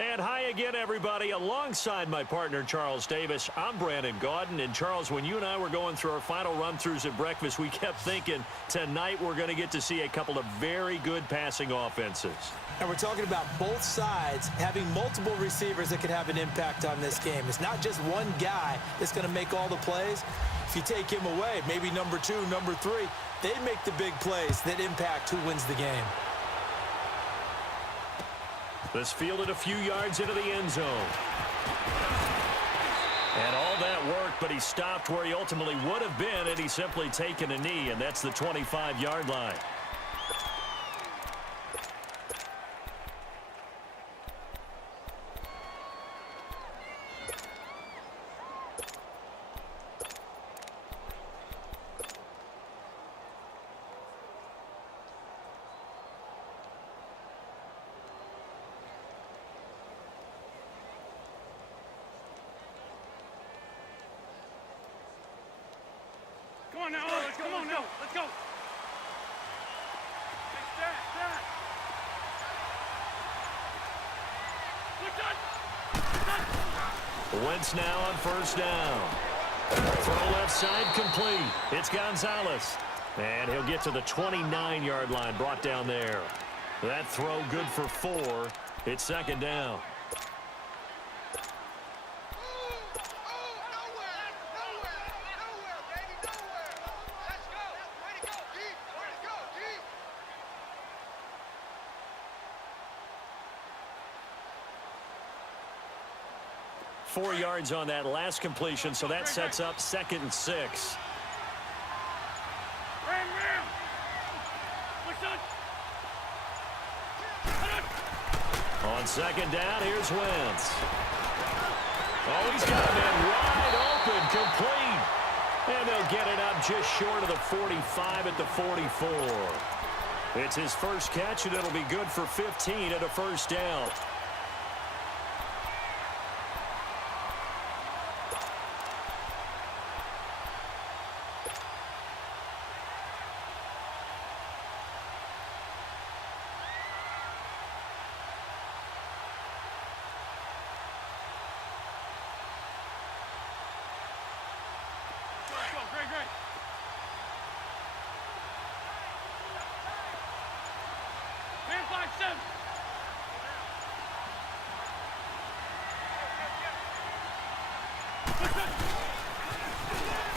And hi again, everybody. Alongside my partner, Charles Davis, I'm Brandon Gaudin. And, Charles, when you and I were going through our final run-throughs at breakfast, we kept thinking tonight we're going to get to see a couple of very good passing offenses. And we're talking about both sides having multiple receivers that can have an impact on this game. It's not just one guy that's going to make all the plays. If you take him away, maybe number 2, number 3, they make the big plays that impact who wins the game. This fielded a few yards into the end zone. And all that worked, but he stopped where he ultimately would have been had he simply taken a knee, and that's the 25-yard line. Come on now, let's go, let's go. Wentz now on first down. Throw left side complete. It's Gonzalez. And he'll get to the 29-yard line, brought down there. That throw good for 4. It's second down. Four yards on that last completion, so that sets up 2nd and 6. On second down, here's Wentz. Oh, he's got a man wide open, complete. And they'll get it up just short of the 45 at the 44. It's his first catch, and it'll be good for 15 at a first down.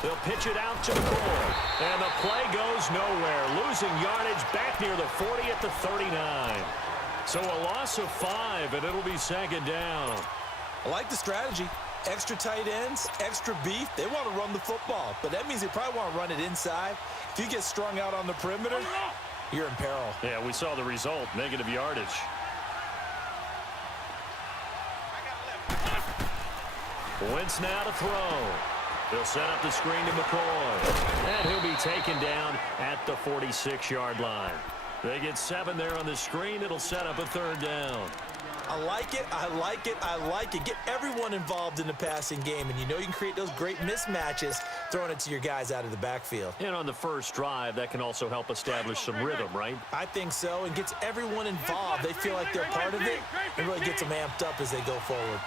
They'll pitch it out to McCoy. And the play goes nowhere. Losing yardage back near the 40 at the 39. So a loss of 5, and it'll be second down. I like the strategy. Extra tight ends, extra beef. They want to run the football, but that means they probably want to run it inside. If you get strung out on the perimeter, you're in peril. Yeah, we saw the result, negative yardage. Wentz now to throw. They'll set up the screen to McCoy. And he'll be taken down at the 46-yard line. They get 7 there on the screen. It'll set up a third down. I like it, I like it, I like it. Get everyone involved in the passing game, and you know you can create those great mismatches throwing it to your guys out of the backfield. And on the first drive, that can also help establish some rhythm, right? I think so, and gets everyone involved. They feel like they're part of it, and really gets them amped up as they go forward.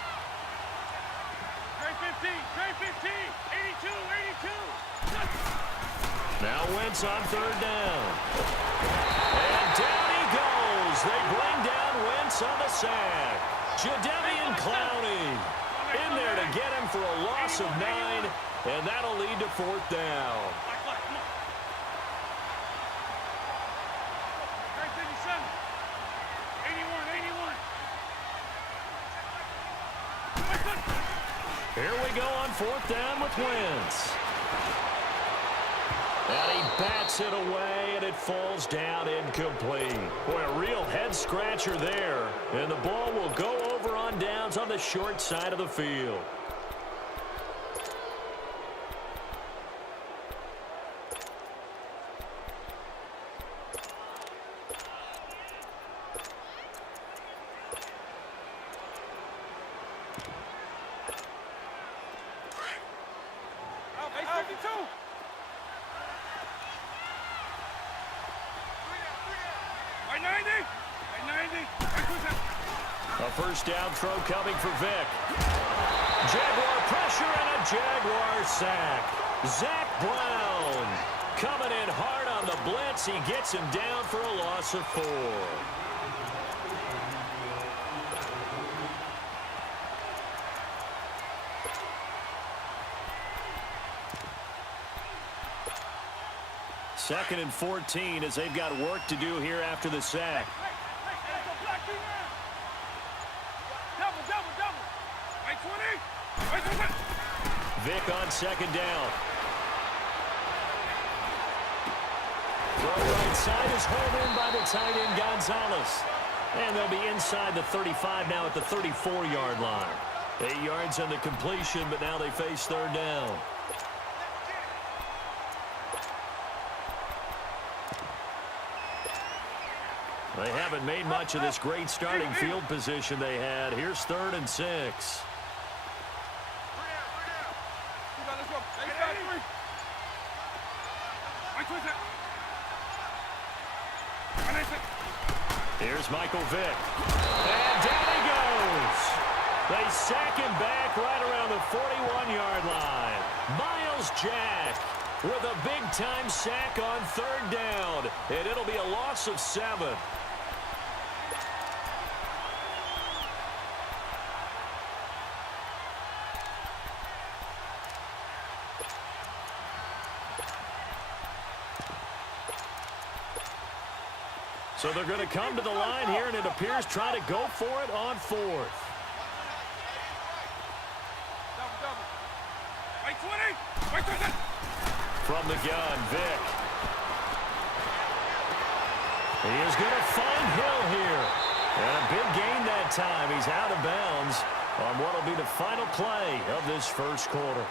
Now Wentz on third down. And down he goes. They bring down Wentz on the sack. Jadeveon Clowney in there to get him for a loss of 9, and that'll lead to 4th down. Here we go on 4th down with Wentz. And he bats it away, and it falls down incomplete. Boy, a real head-scratcher there. And the ball will go over on downs on the short side of the field. A first down throw coming for Vic. Jaguar pressure and a Jaguar sack. Zach Brown coming in hard on the blitz. He gets him down for a loss of 4. Second and 14 as they've got work to do here after the sack. Vic on second down. Throw right side is held in by the tight end Gonzalez. And they'll be inside the 35 now at the 34-yard line. 8 yards on the completion, but now they face third down. They haven't made much of this great starting field position they had. Here's 3rd and 6. Here's Michael Vick. And down he goes. They sack him back right around the 41-yard line. Miles Jack with a big-time sack on 3rd down. And it'll be a loss of 7. So they're going to come to the line here, and it appears try to go for it on 4th. From the gun, Vic. He is going to find Hill here. And a big gain that time. He's out of bounds on what will be the final play of this first quarter.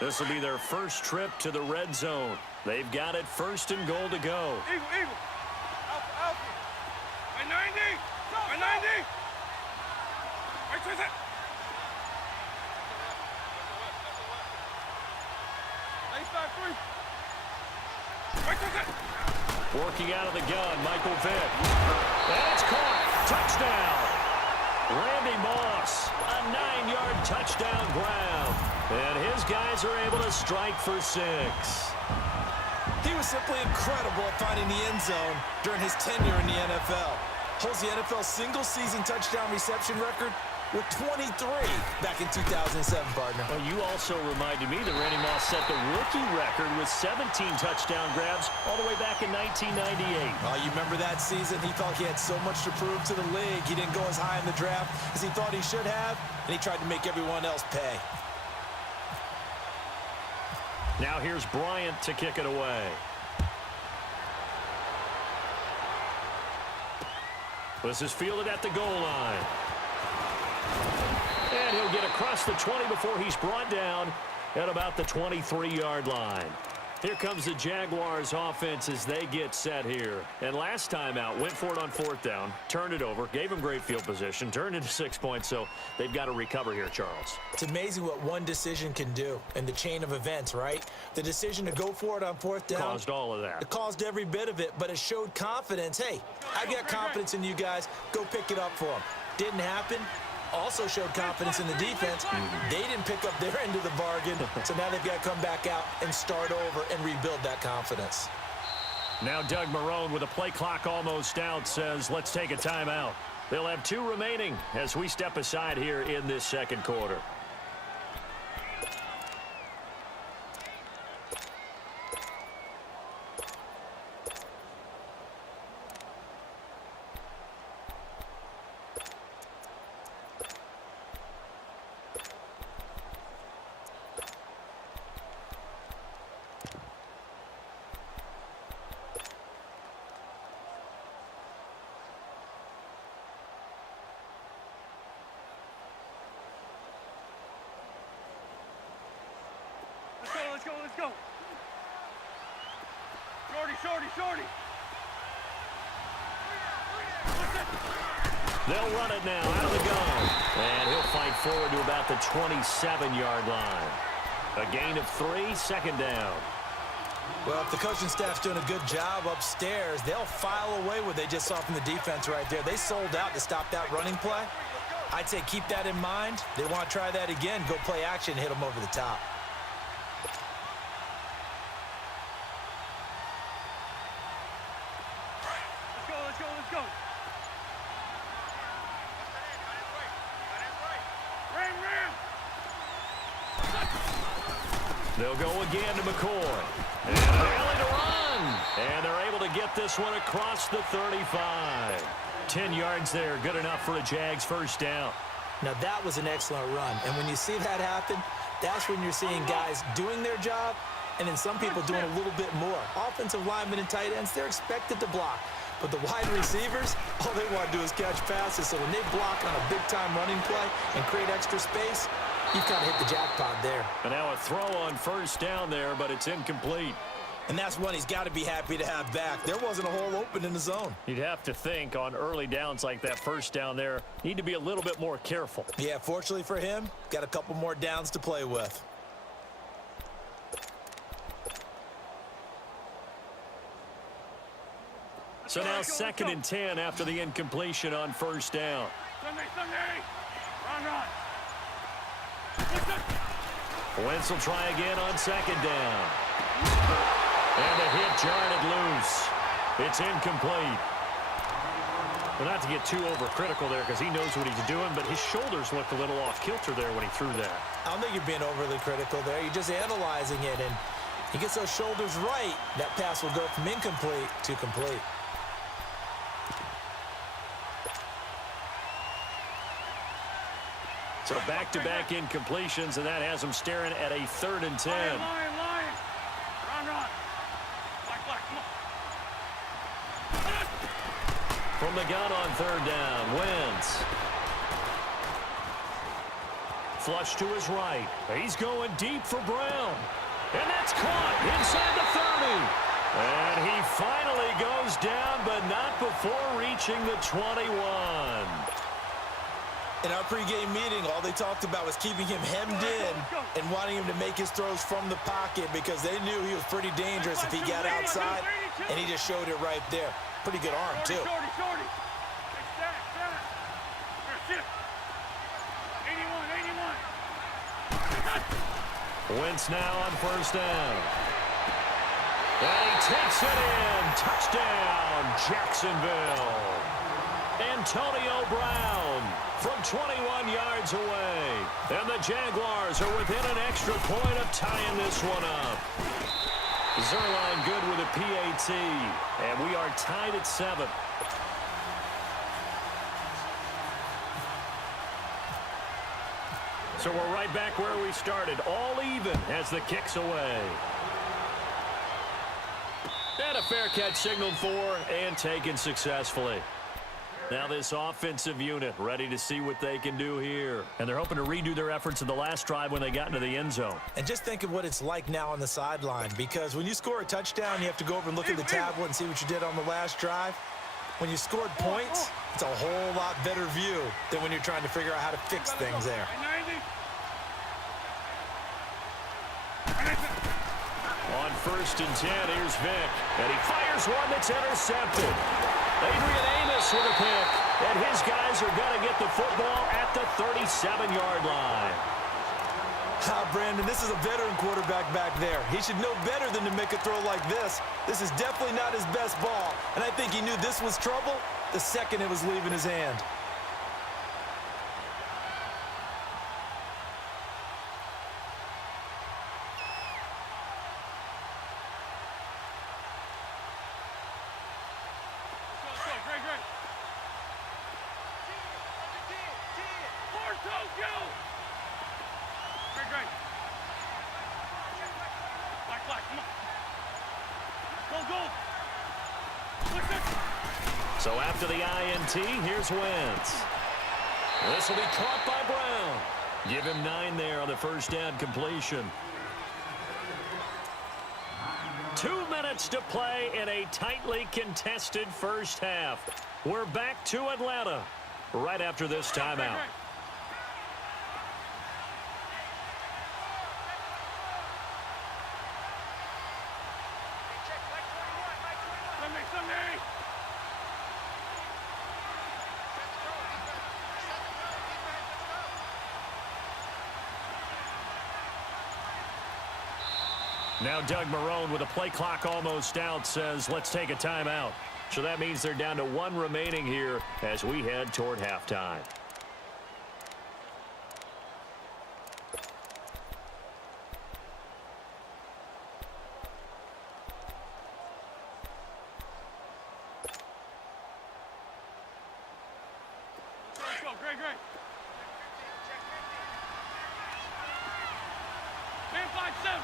This will be their first trip to the red zone. They've got it 1st and goal to go. Eagle, Eagle. Alpha, Alpha. By 90. By 90. Right twist it. Right twist it. Working out of the gun, Michael Vick. That's caught. Touchdown. Randy Moss, a 9-yard touchdown grab. And his guys are able to strike for 6. He was simply incredible at finding the end zone during his tenure in the NFL. Holds the NFL single-season touchdown reception record with 23 back in 2007, partner. Well, you also reminded me that Randy Moss set the rookie record with 17 touchdown grabs all the way back in 1998. Oh, you remember that season? He thought he had so much to prove to the league. He didn't go as high in the draft as he thought he should have, and he tried to make everyone else pay. Now here's Bryant to kick it away. This is fielded at the goal line. And he'll get across the 20 before he's brought down at about the 23-yard line. Here comes the Jaguars offense as they get set here. And last time out, went for it on 4th down, turned it over, gave him great field position, turned into 6 points, so they've got to recover here, Charles. It's amazing what one decision can do in the chain of events, right? The decision to go for it on 4th down. Caused all of that. It caused every bit of it, but it showed confidence. Hey, I've got confidence in you guys. Go pick it up for them. Didn't happen. Also showed confidence in the defense. They didn't pick up their end of the bargain, so now they've got to come back out and start over and rebuild that confidence. Now Doug Marrone, with a play clock almost out, says let's take a timeout. They'll have 2 remaining as we step aside here in this second quarter. Let's go. Shorty. They'll run it now out of the gun. And he'll fight forward to about the 27-yard line. A gain of 3, second down. Well, if the coaching staff's doing a good job upstairs, they'll file away what they just saw from the defense right there. They sold out to stop that running play. I'd say keep that in mind. They want to try that again. Go play action, hit them over the top. Let's go, let's go. Ram. They'll go again to McCoy. And rally to run. And they're able to get this one across the 35. 10 yards there, good enough for a Jags first down. Now, that was an excellent run. And when you see that happen, that's when you're seeing guys doing their job and then some people doing a little bit more. Offensive linemen and tight ends, they're expected to block. But the wide receivers, all they want to do is catch passes. So when they block on a big-time running play and create extra space, you've kind of hit the jackpot there. And now a throw on first down there, but it's incomplete. And that's one he's got to be happy to have back. There wasn't a hole open in the zone. You'd have to think on early downs like that first down there, need to be a little bit more careful. Yeah, fortunately for him, got a couple more downs to play with. So now 2nd and 10 after the incompletion on first down. Sunday. Run. Wentz will try again on 2nd down. And the hit jarred it loose. It's incomplete. Well, not to get too overcritical there because he knows what he's doing, but his shoulders looked a little off kilter there when he threw that. I don't think you're being overly critical there. You're just analyzing it, and he gets those shoulders right. That pass will go from incomplete to complete. So back-to-back incompletions, and that has him staring at a 3rd and 10. Lion. Run. Black, come on. From the gun on 3rd down, Wentz. Flush to his right. He's going deep for Brown. And that's caught inside the 30. And he finally goes down, but not before reaching the 21. In our pregame meeting, all they talked about was keeping him hemmed in and wanting him to make his throws from the pocket because they knew he was pretty dangerous if he got outside, and he just showed it right there. Pretty good arm, too. Shorty. Here, 81. Wentz now on first down. And he takes it in. Touchdown, Jacksonville. Antonio Brown from 21 yards away. And the Jaguars are within an extra point of tying this one up. Zerline good with a PAT. And we are tied at 7. So we're right back where we started. All even as the kick's away. And a fair catch signaled for and taken successfully. Now this offensive unit ready to see what they can do here. And they're hoping to redo their efforts in the last drive when they got into the end zone. And just think of what it's like now on the sideline, because when you score a touchdown, you have to go over and look at the tablet and see what you did on the last drive. When you scored points, it's a whole lot better view than when you're trying to figure out how to fix things there. On 1st and 10, here's Vick. And he fires one that's intercepted. Adrian Amos with a pick. And his guys are going to get the football at the 37-yard line. Brandon, this is a veteran quarterback back there. He should know better than to make a throw like this. This is definitely not his best ball. And I think he knew this was trouble the second it was leaving his hand. So after the INT, here's Wentz. This will be caught by Brown. Give him 9 there on the first down completion. 2 minutes to play in a tightly contested first half. We're back to Atlanta right after this timeout. Now Doug Marrone, with a play clock almost out, says let's take a timeout. So that means they're down to 1 remaining here as we head toward halftime. Go, great. Man 5-7.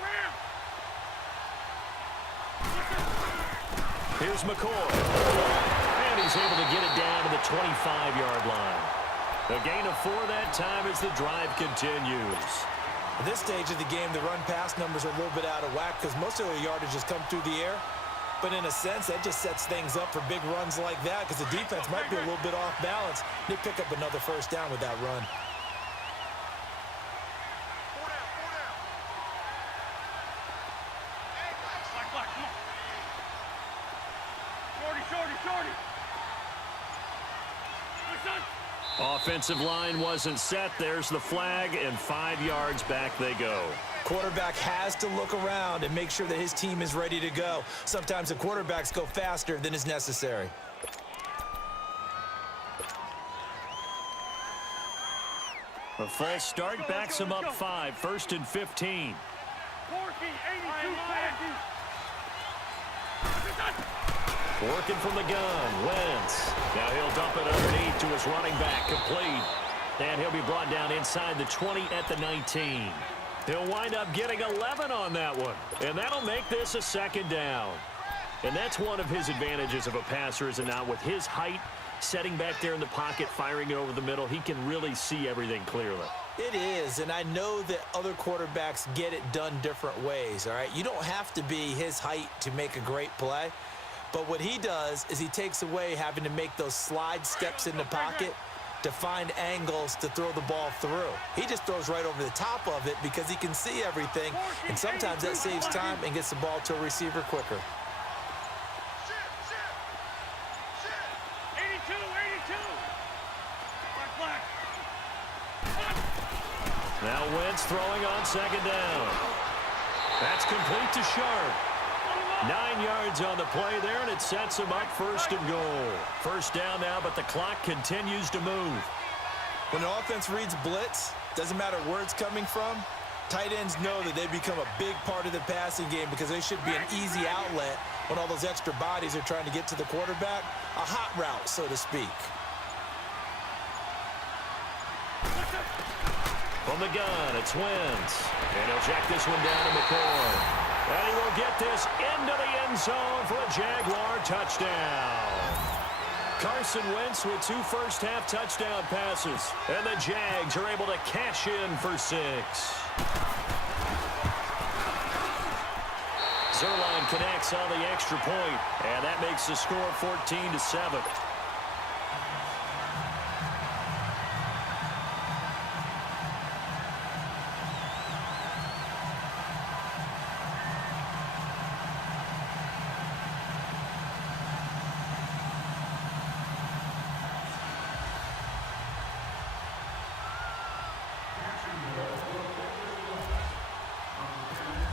Ram. Here's McCoy. And he's able to get it down to the 25-yard line. A gain of 4 that time as the drive continues. At this stage of the game, the run-pass numbers are a little bit out of whack because most of the yardage has come through the air. But in a sense, that just sets things up for big runs like that because the defense might be a little bit off balance. They pick up another first down with that run. Black, come on. Shorty. Offensive line wasn't set. There's the flag, and 5 yards back they go. Quarterback has to look around and make sure that his team is ready to go. Sometimes the quarterbacks go faster than is necessary. A false start backs him up 5, 1st and 15. Working from the gun, Wentz. Now he'll dump it underneath to his running back, complete. And he'll be brought down inside the 20 at the 19. He'll wind up getting 11 on that one. And that'll make this a 2nd down. And that's one of his advantages of a passer, is it not? With his height, setting back there in the pocket, firing it over the middle, he can really see everything clearly. It is, and I know that other quarterbacks get it done different ways, all right? You don't have to be his height to make a great play. But what he does is he takes away having to make those slide steps in the pocket to find angles to throw the ball through. He just throws right over the top of it because he can see everything, and sometimes that saves time and gets the ball to a receiver quicker. 82. Black. Now Wentz throwing on 2nd down. That's complete to Sharp. 9 yards on the play there, and it sets him up 1st and goal. First down now, but the clock continues to move. When an offense reads blitz, doesn't matter where it's coming from, tight ends know that they become a big part of the passing game because they should be an easy outlet when all those extra bodies are trying to get to the quarterback. A hot route, so to speak. From the gun, it's Wentz. And he'll check this one down to McCoy. And he will get this into the end zone for a Jaguar touchdown. Carson Wentz with 2 first-half touchdown passes. And the Jags are able to cash in for 6. Zerline connects on the extra point, and that makes the score 14-7.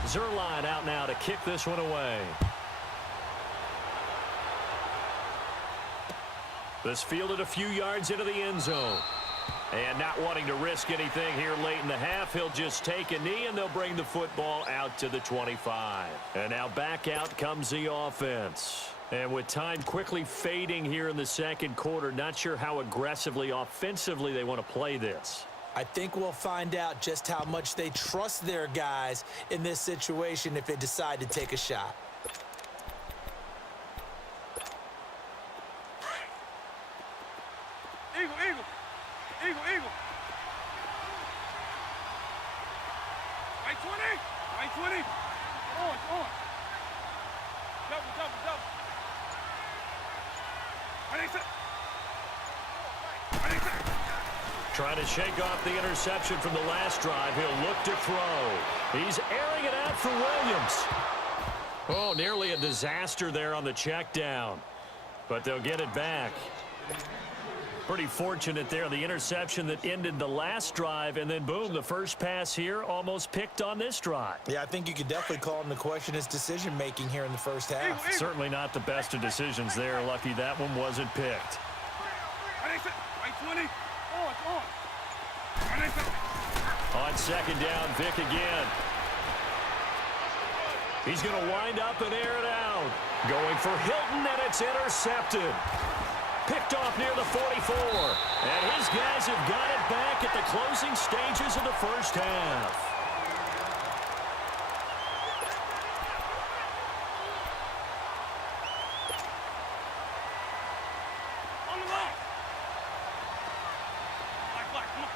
Zerline out now to kick this one away. This fielded a few yards into the end zone. And not wanting to risk anything here late in the half, he'll just take a knee and they'll bring the football out to the 25. And now back out comes the offense. And with time quickly fading here in the 2nd quarter, not sure how aggressively, offensively they want to play this. I think we'll find out just how much they trust their guys in this situation if they decide to take a shot. Eagle. Right 20. On. Double. Trying to shake off the interception from the last drive. He'll look to throw. He's airing it out for Williams. Oh, nearly a disaster there on the check down. But they'll get it back. Pretty fortunate there, the interception that ended the last drive, and then boom, the first pass here almost picked on this drive. Yeah, I think you could definitely call him to question his decision-making here in the first half. Certainly not the best of decisions there. Lucky that one wasn't picked. On second down, Vic again. He's going to wind up and air it out. Going for Hilton, and it's intercepted. Picked off near the 44. And his guys have got it back at the closing stages of the first half. On the ball. Black, come on.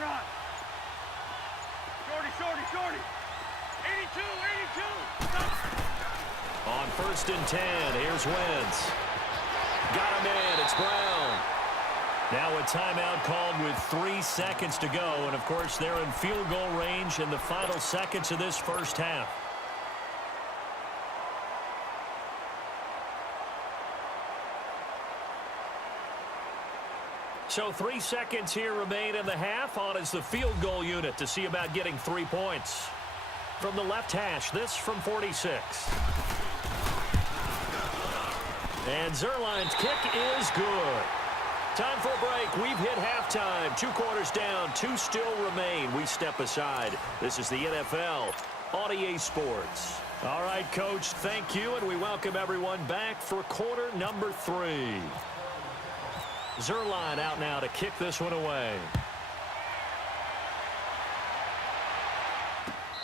Run. Shorty. 82. Stop. On 1st and 10, here's Wentz. Got him in, it's Brown. Now a timeout called with 3 seconds to go, and of course they're in field goal range in the final seconds of this first half. So 3 seconds here remain in the half. On is the field goal unit to see about getting 3 points. From the left hash, this from 46. And Zerline's kick is good. Time for a break. We've hit halftime. 2 quarters down, 2 still remain. We step aside. This is the NFL on EA Sports. All right, Coach, thank you, and we welcome everyone back for quarter number 3. Zerline out now to kick this one away.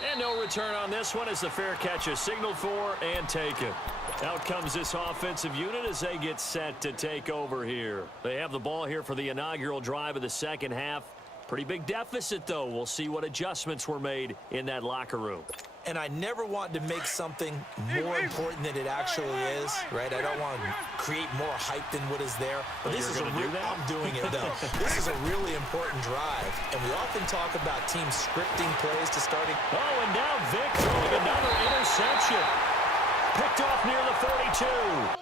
And no return on this one as the fair catch is signaled for and taken. Out comes this offensive unit as they get set to take over here. They have the ball here for the inaugural drive of the second half. Pretty big deficit, though. We'll see what adjustments were made in that locker room. And I never want to make something more important than it actually is, right? I don't want to create more hype than what is there. But this is I'm doing it, though. This is a really important drive. And we often talk about teams scripting plays to starting. Oh, and now Vic throwing another interception. Picked off near the 42.